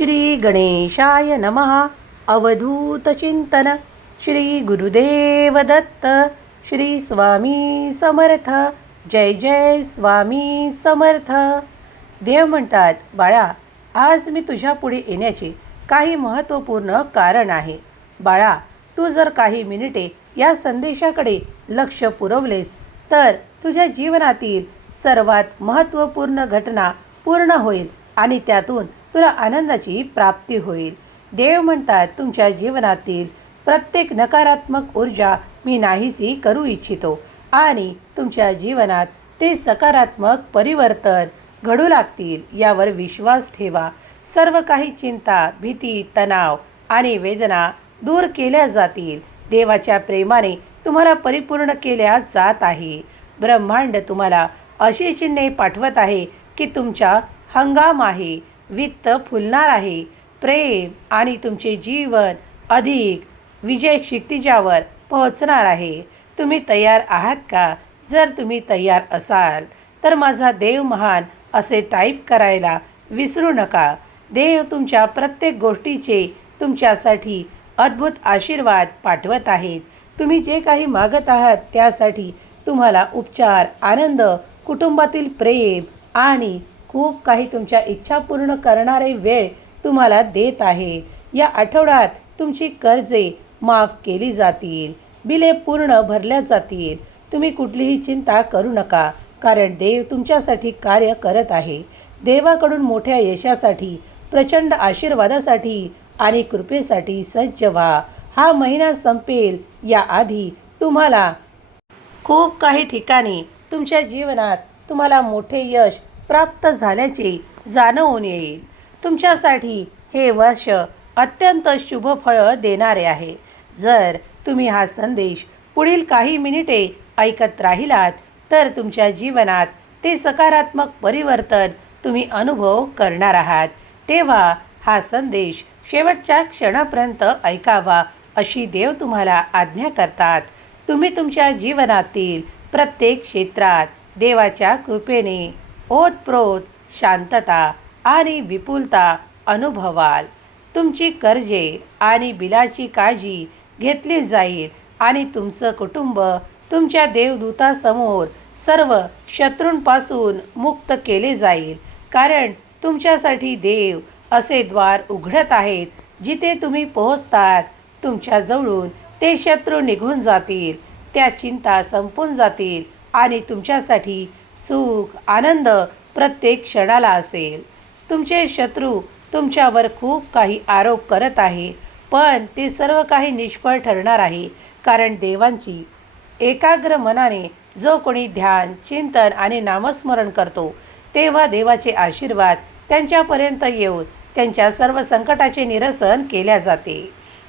श्री गणेशाय नमः। अवधूत चिंतन। श्री गुरुदेव दत्त श्री स्वामी समर्थ। जय जय स्वामी समर्थ। देव म्हणतात बाळा आज मी तुझ्या पुढे येण्याचे काही महत्त्वपूर्ण कारण आहे. बाळा तू जर काही मिनिटे या संदेशाकडे लक्ष पुरवलेस तर तुझ्या जीवनातील सर्वात महत्त्वपूर्ण घटना पूर्ण होईल आणि त्यातून तुला आनंदाची प्राप्ती होईल. देव म्हणतात तुमच्या जीवनातील प्रत्येक नकारात्मक ऊर्जा मी नाहीशी करू इच्छितो आणि तुमच्या जीवनात ते सकारात्मक परिवर्तन घडू लागतील यावर विश्वास ठेवा. सर्व काही चिंता भीती तणाव आणि वेदना दूर केल्या जातील. देवाच्या प्रेमाने तुम्हाला परिपूर्ण केल्या जात आहे. ब्रह्मांड तुम्हाला अशी चिन्हे पाठवत आहे की तुमच्या हंगाम आहे. वित्त फुलणार आहे. प्रेम आणि तुमचे जीवन अधिक विजय क्षितिजावर पोहोचणार आहे. तुम्ही तयार आहात का? जर तुम्ही तयार असाल तर माझा देव महान असे टाईप करायला विसरू नका. देव तुमच्या प्रत्येक गोष्टीचे तुमच्यासाठी अद्भुत आशीर्वाद पाठवत आहेत. तुम्ही जे काही मागत आहात त्यासाठी तुम्हाला उपचार आनंद कुटुंबातील प्रेम आणि खूप काही तुमच्या इच्छा पूर्ण करणारे वेळ तुम्हाला देत आहे. या आठवड्यात तुमची कर्जे माफ केली जातील बिले पूर्ण भरल्या जातील. तुम्ही कुठलीही चिंता करू नका कारण देव तुमच्यासाठी कार्य करत आहे. देवाकडून मोठ्या यशासाठी प्रचंड आशीर्वादासाठी आणि कृपेसाठी सज्ज व्हा. हा महिना संपेल याआधी तुम्हाला खूप काही ठिकाणी तुमच्या जीवनात तुम्हाला मोठे यश प्राप्त झाल्याचे जाणवून येईल. तुमच्यासाठी हे वर्ष अत्यंत शुभ फळ देणारे आहे. जर तुम्ही हा संदेश पुढील काही मिनिटे ऐकत राहिलात तर तुमच्या जीवनात ते सकारात्मक परिवर्तन तुम्ही अनुभव करणार आहात. तेव्हा हा संदेश शेवटच्या क्षणापर्यंत ऐकावा अशी देव तुम्हाला आज्ञा करतात. तुम्ही तुमच्या जीवनातील प्रत्येक क्षेत्रात देवाच्या कृपेने ओतप्रोत शांतता आणि विपुलता अनुभवाल. तुमची कर्जे आणि बिलाची काळजी घेतली जाईल आणि तुमचं कुटुंब तुमच्या देवदूतासमोर सर्व शत्रूंपासून मुक्त केले जाईल. कारण तुमच्यासाठी देव असे द्वार उघडत आहेत जिथे तुम्ही पोहोचतात तुमच्याजवळून ते शत्रू निघून जातील त्या चिंता संपून जातील आणि तुमच्यासाठी सुख आनंद प्रत्येक क्षणाला असेल. तुमचे शत्रू तुमच्यावर खूप काही आरोप करत आहे पण ते सर्व काही निष्फळ ठरणार आहे कारण देवांची एकाग्र मनाने जो कोणी ध्यान चिंतन आणि नामस्मरण करतो तेव्हा देवाचे आशीर्वाद त्यांच्यापर्यंत येऊन त्यांच्या सर्व संकटाचे निरसन केल्या जाते.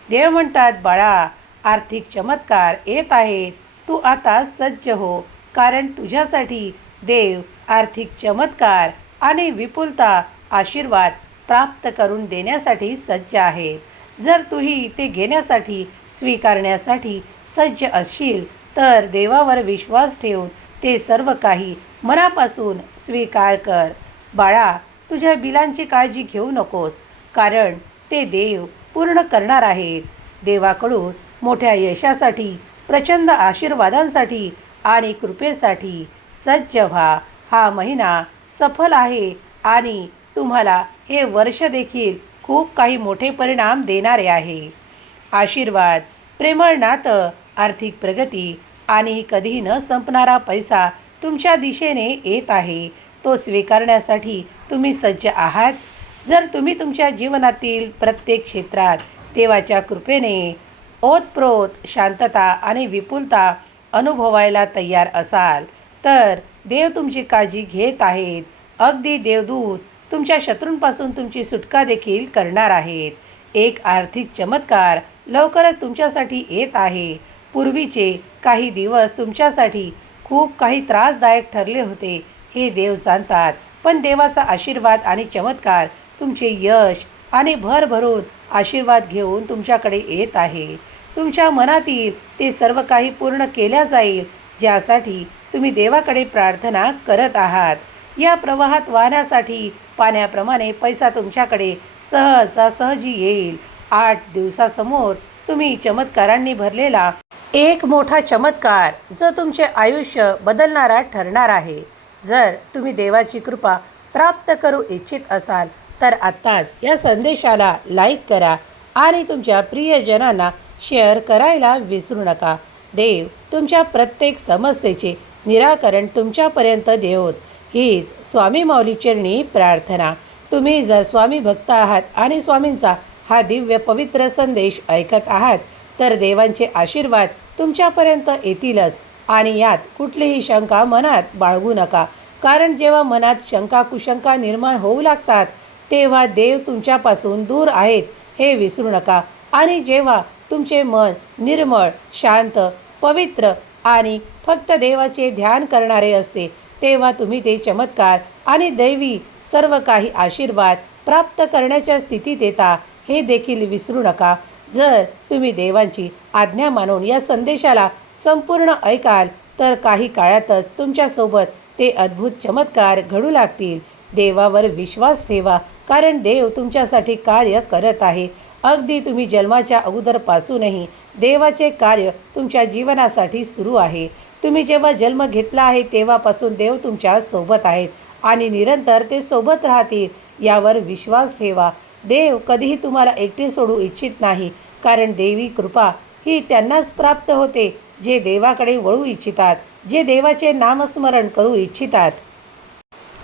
देव म्हणतात बाळा आर्थिक चमत्कार येत आहेत. तू आता सज्ज हो कारण तुझ्यासाठी देव आर्थिक चमत्कार आणि विपुलता आशीर्वाद प्राप्त करून देण्यासाठी सज्ज आहेत जर तूही ते घेण्यासाठी स्वीकारण्यासाठी सज्ज असशील तर देवावर विश्वास ठेवून ते सर्व काही मनापासून स्वीकार कर. बाळा तुझ्या बिलांची काळजी घेऊ नकोस कारण ते देव पूर्ण करणार आहेत. देवाकडून मोठ्या यशासाठी प्रचंड आशीर्वादांसाठी आणि कृपेसाठी सज्ज व्हा. हा महिना सफल आहे आणि तुम्हाला हे वर्ष देखील खूप काही मोठे परिणाम देणारे आहे. आशीर्वाद प्रेमळ नातं आर्थिक प्रगती आणि कधीही न संपणारा पैसा तुमच्या दिशेने येत आहे. तो स्वीकारण्यासाठी तुम्ही सज्ज आहात. जर तुम्ही तुमच्या जीवनातील प्रत्येक क्षेत्रात देवाच्या कृपेने ओतप्रोत शांतता आणि विपुलता अनुभवायला तयार असाल तर देव तुमची काळजी घेत आहेत. अगदी देवदूत तुमच्या शत्रूंपासून तुमची सुटका देखील करणार आहेत. एक आर्थिक चमत्कार लवकरच तुमच्यासाठी येत आहे. पूर्वीचे काही दिवस तुमच्यासाठी खूप काही त्रासदायक ठरले होते हे देव जाणतात. पण देवाचा आशीर्वाद आणि चमत्कार तुमचे यश आणि भरभरून आशीर्वाद घेऊन तुमच्याकडे येत आहे. तुमच्या मनातील ते सर्व काही पूर्ण केल्या जाईल ज्यासाठी तुम्ही देवाकडे प्रार्थना करत आहात. या प्रवाहात वाहण्यासाठी पाण्याप्रमाणे पैसा तुमच्याकडे सहजासहजी येईल. आठ दिवसासमोर तुम्ही चमत्कारांनी भरलेला एक मोठा चमत्कार जो तुमचे आयुष्य बदलणारा ठरणार आहे. जर तुम्ही देवाची कृपा प्राप्त करू इच्छित असाल तर आत्ताच या संदेशाला लाईक करा आणि तुमच्या प्रियजनांना शेअर करायला विसरू नका. देव तुमच्या प्रत्येक समस्येचे निराकरण तुमच्यापर्यंत देवोत. हीच स्वामी माऊलीचरणी प्रार्थना. तुम्ही जर स्वामी भक्त आहात आणि स्वामींचा हा दिव्य पवित्र संदेश ऐकत आहात तर देवांचे आशीर्वाद तुमच्यापर्यंत येतीलच आणि यात कुठलीही शंका मनात बाळगू नका. कारण जेव्हा मनात शंका कुशंका निर्माण होऊ लागतात तेव्हा देव तुमच्यापासून दूर आहेत हे विसरू नका. आणि जेव्हा तुमचे मन निर्मळ शांत पवित्र आणि फक्त देवाचे ध्यान करणारे असते तेव्हा तुम्ही ते चमत्कार आणि दैवी सर्व काही आशीर्वाद प्राप्त करण्याच्या स्थितीत येता हे देखील विसरू नका. जर तुम्ही देवांची आज्ञा मानून या संदेशाला संपूर्ण ऐकाल तर काही काळातच तुमच्यासोबत ते अद्भुत चमत्कार घडू लागतील. देवावर विश्वास ठेवा कारण देव तुमच्यासाठी कार्य करत आहे. अगदी तुम्ही जन्माच्या अगोदरपासूनही देवाचे कार्य तुमच्या जीवनासाठी सुरू आहे. तुम्ही जेव्हा जन्म घेतला आहे तेव्हापासून देव तुमच्यासोबत आहेत आणि निरंतर ते सोबत राहतील यावर विश्वास ठेवा. देव कधीही तुम्हाला एकटे सोडू इच्छित नाही कारण देवी कृपा ही त्यांनाच प्राप्त होते जे देवाकडे वळू इच्छितात जे देवाचे नामस्मरण करू इच्छितात.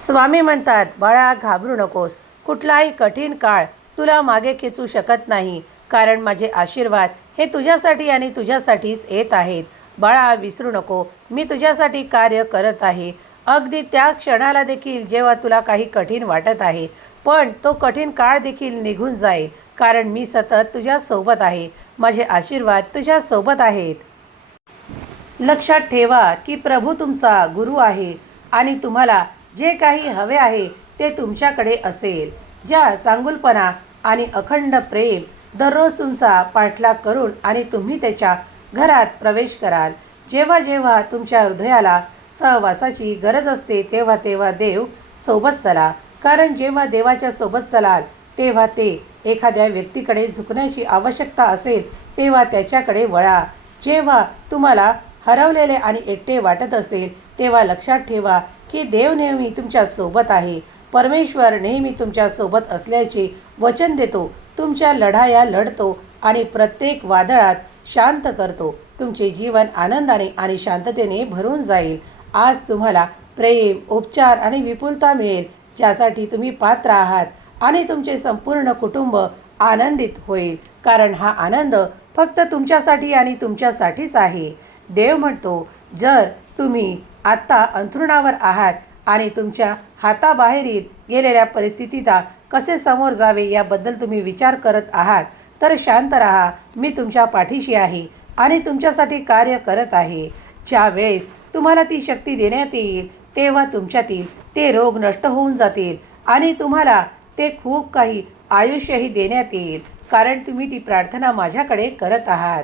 स्वामी म्हणतात बाळा घाबरू नकोस. कुठलाही कठीण काळ तुला मागे खेचू शकत नाही. कारण माझे आशीर्वाद हे तुझ्यासाठी आणि तुझ्यासाठीच येत आहेत. बाळा विसरू नको. मी तुझ्यासाठी कार्य करत आहे. अगदी त्या क्षणाला देखील जेव्हा तुला काही कठीण वाटत आहे पण तो कठीण काळ देखील निघून जाईल. कारण मी सतत तुझ्यासोबत आहे. माझे आशीर्वाद तुझ्यासोबत आहेत. लक्षात ठेवा की प्रभू तुमचा गुरु आहे आणि तुम्हाला जे काही हवे आहे ते तुमच्याकडे असेल. ज्या चांगुलपणा आणि अखंड प्रेम दररोज तुमचा पाठलाग करून आणि तुम्ही त्याच्या घरात प्रवेश कराल. जेव्हा जेव्हा तुमच्या हृदयाला सहवासाची गरज असते तेव्हा तेव्हा देव सोबत चला. कारण जेव्हा देवाच्या सोबत चलाल तेव्हा ते एखाद्या व्यक्तीकडे झुकण्याची आवश्यकता असेल तेव्हा त्याच्याकडे वळा. जेव्हा तुम्हाला हरवलेले आणि एकटे वाटत असेल तेव्हा लक्षात ठेवा की देव नेहमी तुमच्यासोबत आहे. परमेश्वर नेहमी तुमच्यासोबत असल्याचे वचन देतो. तुमच्या लढाया लढतो आणि प्रत्येक वादळात शांत करतो. तुमचे जीवन आनंदाने आणि शांततेने भरून जाईल. आज तुम्हाला प्रेम उपचार आणि विपुलता मिळेल ज्यासाठी तुम्ही पात्र आहात आणि तुमचे संपूर्ण कुटुंब आनंदित होईल. कारण हा आनंद फक्त तुमच्यासाठी आणि तुमच्यासाठीच आहे. देव म्हणतो जर तुम्ही आत्ता अंथरुणावर आहात आणि तुमच्या हाताबाहेरील गेलेल्या परिस्थितीला कसे समोर जावे याबद्दल तुम्ही विचार करत आहात तर शांत राहा. मी तुमच्या पाठीशी आहे आणि तुमच्यासाठी कार्य करत आहे. ज्या वेळेस तुम्हाला ती शक्ती देण्यात येईल तेव्हा तुमच्यातील ते रोग नष्ट होऊन जातील आणि तुम्हाला ते खूप काही आयुष्यही देण्यात येईल कारण तुम्ही ती प्रार्थना माझ्याकडे करत आहात.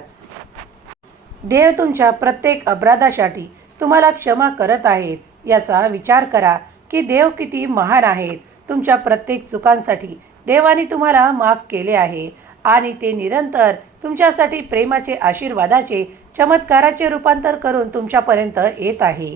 देव तुमच्या प्रत्येक अपराधासाठी तुम्हाला क्षमा करत आहेत. याचा विचार करा की देव किती महान आहेत. तुमच्या प्रत्येक चुकांसाठी देवाने तुम्हाला माफ केले आहे आणि ते निरंतर तुमच्यासाठी प्रेमाचे आशीर्वादाचे चमत्काराचे रूपांतर करून तुमच्यापर्यंत येत आहे.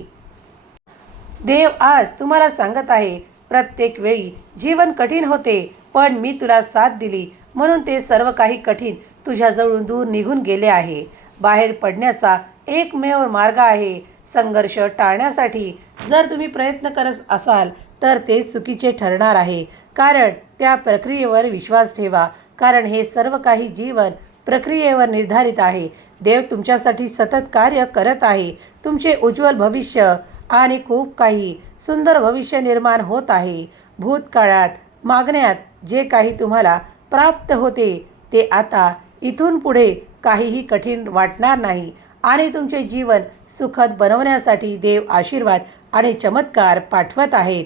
देव आज तुम्हाला सांगत आहे प्रत्येक वेळी जीवन कठीण होते पण मी तुला साथ दिली म्हणून ते सर्व काही कठीण तुझ्याजवळून दूर निघून गेले आहे. बाहेर पडण्याचा एकमेव मार्ग आहे. संघर्ष टाळण्यासाठी जर तुम्ही प्रयत्न करत असाल तर ते चुकीचे ठरणार आहे. कारण त्या प्रक्रियेवर विश्वास ठेवा. कारण हे सर्व काही जीवन प्रक्रियेवर निर्धारित आहे. देव तुमच्यासाठी सतत कार्य करत आहे. तुमचे उज्ज्वल भविष्य आणि खूप काही सुंदर भविष्य निर्माण होत आहे. भूतकाळात मागण्यात जे काही तुम्हाला प्राप्त होते ते आता इथून पुढे काहीही कठीण वाटणार नाही. आणि तुमचे जीवन सुखद बनवण्यासाठी देव आशीर्वाद आणि चमत्कार पाठवत आहेत.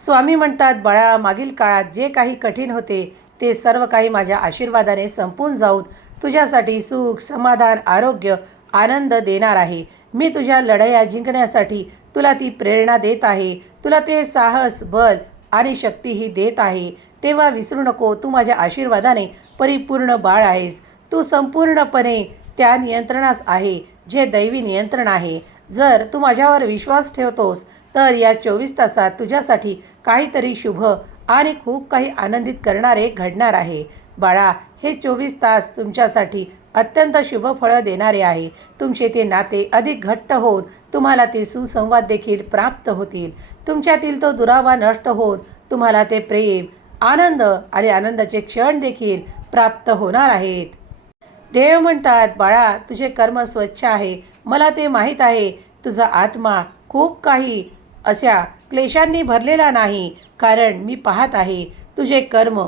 स्वामी म्हणतात बाळा मागील काळात जे काही कठीण होते ते सर्व काही माझ्या आशीर्वादाने संपून जाऊन तुझ्यासाठी सुख समाधान आरोग्य आनंद देणार आहे. मी तुझ्या लढाया जिंकण्यासाठी तुला ती प्रेरणा देत आहे. तुला ते साहस बल आणि शक्तीही देत आहे. तेव्हा विसरू नको तू माझ्या आशीर्वादाने परिपूर्ण बाळ आहेस. तू संपूर्णपणे त्या नियंत्रणास आहे जे दैवी नियंत्रण आहे. जर तू माझ्यावर विश्वास ठेवतोस तर या चोवीस तासात तुझ्यासाठी काहीतरी शुभ आणि खूप काही आनंदित करणारे घडणार आहे. बाळा हे चोवीस तास तुमच्यासाठी अत्यंत शुभ फळं देणारे आहे. तुमचे ते नाते अधिक घट्ट होऊन तुम्हाला ते सुसंवाद देखील प्राप्त होतील. तुमच्यातील तो दुरावा नष्ट होऊन तुम्हाला ते प्रेम आनंद आणि आनंदाचे क्षण देखील प्राप्त होणार आहेत. देव म्हणतात बाळा तुझे कर्म स्वच्छ आहे. मला ते माहीत आहे. तुझा आत्मा खूप काही अशा क्लेशांनी भरलेला नाही कारण मी पाहत आहे तुझे कर्म.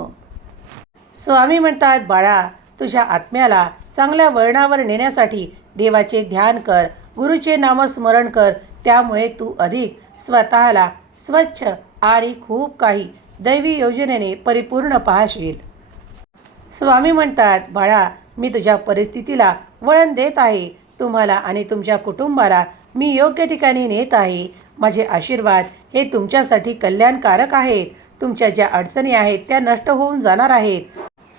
स्वामी म्हणतात बाळा तुझ्या आत्म्याला चांगल्या वळणावर नेण्यासाठी देवाचे ध्यान कर गुरुचे नामस्मरण कर. त्यामुळे तू अधिक स्वतःला स्वच्छ आणि खूप काही दैवी योजनेने परिपूर्ण पाहशील स्वामी म्हणतात बाळा मी तुझ्या परिस्थितीला वळण देत आहे. तुम्हाला आणि तुमच्या कुटुंबाला मी योग्य ठिकाणी नेत आहे. माझे आशीर्वाद हे तुमच्यासाठी कल्याणकारक आहेत. तुमच्या ज्या अडचणी आहेत त्या नष्ट होऊन जाणार आहेत.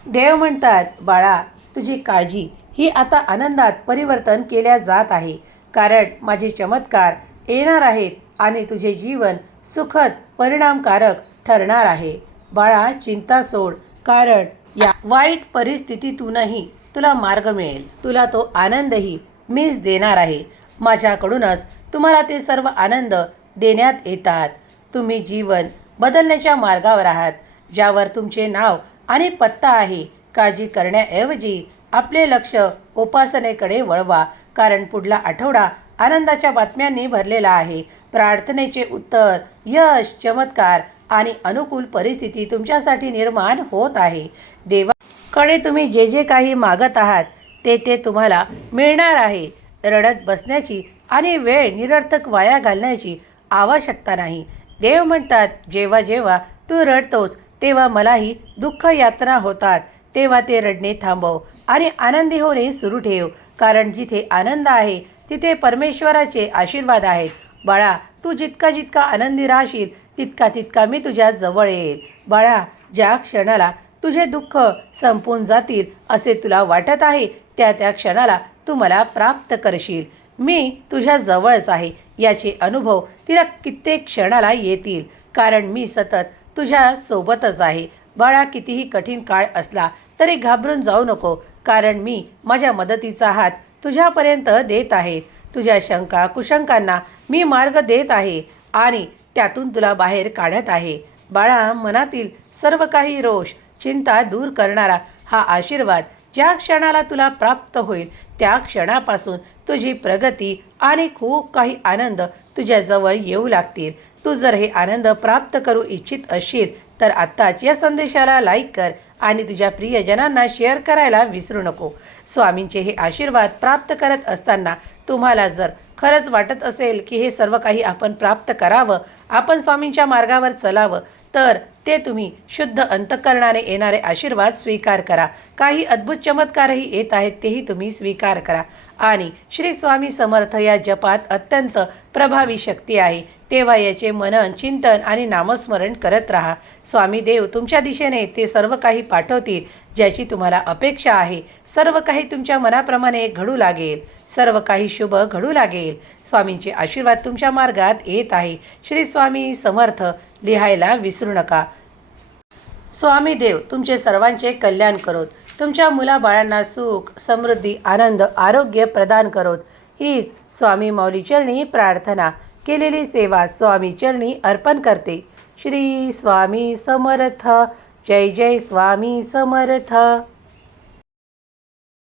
देव म्हणतात बाळा तुझी काळजी ही आता आनंदात परिवर्तन केल्या जात आहे. कारण माझे चमत्कार येणार आहेत. आणि तुझे जीवन सुखद परिणामकारक ठरणार आहे. बाळा चिंता सोड कारण या वाईट परिस्थितीतूनही तुला मार्ग मिळेल. तुला तो आनंदही मीच देणार आहे. माझ्याकडूनच तुम्हाला ते सर्व आनंद देण्यात येतात. तुम्ही जीवन बदलण्याच्या मार्गावर आहात ज्यावर तुमचे नाव आणि पत्ता आहे. काळजी करण्याऐवजी आपले लक्ष उपासनेकडे वळवा. कारण पुढला आठवडा आनंदाच्या बातम्यांनी भरलेला आहे. प्रार्थनेचे उत्तर यश चमत्कार आणि अनुकूल परिस्थिती तुमच्यासाठी निर्माण होत आहे. देवाकडे तुम्ही जे जे काही मागत आहात ते ते तुम्हाला मिळणार आहे. रडत बसण्याची आणि वेळ निरर्थक वाया घालण्याची आवश्यकता नाही. देव म्हणतात जेव्हा जेव्हा तू रडतोस तेव्हा मलाही दुःख यातना होतात. तेव्हा ते रडणे थांबव आणि आनंदी होणे सुरू ठेव. कारण जिथे आनंद आहे तिथे परमेश्वराचे आशीर्वाद आहेत. बाळा तू जितका जितका आनंदी राहशील तितका तितका मी तुझ्या जवळ येईल. बाळा ज्या क्षणाला तुझे दुःख संपून जातील असे तुला वाटत आहे त्या त्या क्षणाला तू मला प्राप्त करशील. मी तुझ्या जवळच आहे याचे अनुभव तिला कित्येक क्षणाला येतील. कारण मी सतत तुझ्या सोबतच आहे. बाळा कितीही कठीण काळ असला तरी घाबरून जाऊ नको. कारण मी माझ्या मदतीचा हात तुझ्यापर्यंत देत आहे. तुझ्या शंका कुशंकांना मी मार्ग देत आहे आणि त्यातून तुला बाहेर काढत आहे. बाळा मनातील सर्व काही रोष चिंता दूर करणारा हा आशीर्वाद ज्या क्षणाला तुला प्राप्त होईल त्या क्षणापासून तुझी प्रगती आणि खूप काही आनंद तुझ्याजवळ येऊ लागतील. तू जर हे आनंद प्राप्त करू इच्छित असशील तर आत्ताच या संदेशाला लाईक कर. आणि तुझ्या प्रियजनांना शेअर करायला विसरू नको. स्वामींचे हे आशीर्वाद प्राप्त करत असताना तुम्हाला जर खरंच वाटत असेल की हे सर्व काही आपण प्राप्त करावं आपण स्वामींच्या मार्गावर चलावं तर ते तुम्ही शुद्ध अंतकरणाने येणारे आशीर्वाद स्वीकार करा. काही अद्भुत चमत्कारही येत आहेत तेही तुम्ही स्वीकार करा. आणि श्री स्वामी समर्थ या जपात अत्यंत प्रभावी शक्ती आहे. तेव्हा याचे मनन चिंतन आणि नामस्मरण करत राहा. स्वामी देव तुमच्या दिशेने ते सर्व काही पाठवतील ज्याची तुम्हाला अपेक्षा आहे. सर्व काही तुमच्या मनाप्रमाणे घडू लागेल. सर्व काही शुभ घडू लागेल. स्वामींचे आशीर्वाद तुमच्या मार्गात येत आहे. श्री स्वामी समर्थ लिहायला विसरू नका. स्वामी देव तुमचे सर्वांचे कल्याण करोत. तुमच्या मुलाबाळांना सुख समृद्धी आनंद आरोग्य प्रदान करोत. हीच स्वामी मौलीचरणी प्रार्थना. केलेली सेवा स्वामी चरणी अर्पण करते. श्री स्वामी समर्थ. जय जय स्वामी समर्थ.